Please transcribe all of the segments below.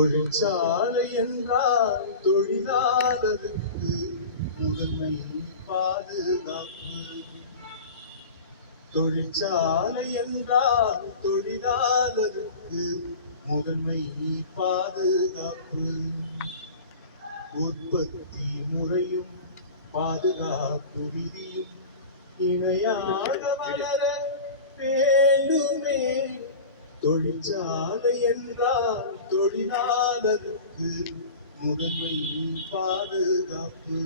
தொழிற்சாலை என்றால் தொழிலாளருக்கு முதன்மை பாதுகாப்பு. தொழிற்சாலை என்றால் தொழிலாளருக்கு முதன்மை பாதுகாப்பு. உற்பத்தி முறையும் பாதுகாப்பு விதியும் இணையாக வளர வேண்டுமே. தொழிற்சாலை என்றால் தொழிலாளருக்கு முதன்மை பாதுகாப்பு.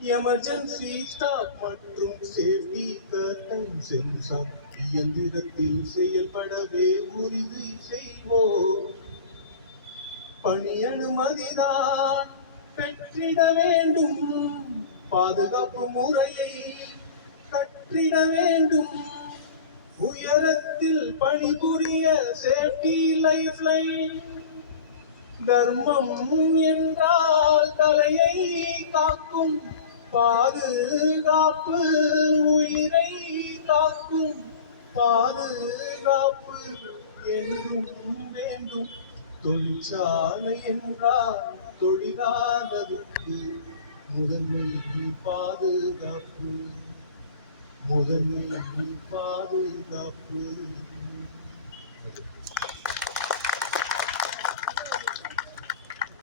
எமர்ஜென்சி ஸ்டாப் மற்றும் சேஃப்டி கர்டன் சென்சார் இயந்திரத்தில் செயல்படவே உறுதி செய்வோம். பணி அனுமதிதான் பெற்றிட வேண்டும். பாதுகாப்பு முறையை கற்றிட வேண்டும். உயரத்தில் பணிபுரிய சேஃப்டி லைஃப் லைன். தர்மம் என்றால் தலையை காக்கும் பாதுகாப்பு. உயிரை காக்கும் பாதுகாப்பு என்றும் வேண்டும். தொழிற்சாலை என்றால் தொழிலாளருக்கு முதன்மை பாதுகாப்பு. முதன்மை பாதுகாப்பு.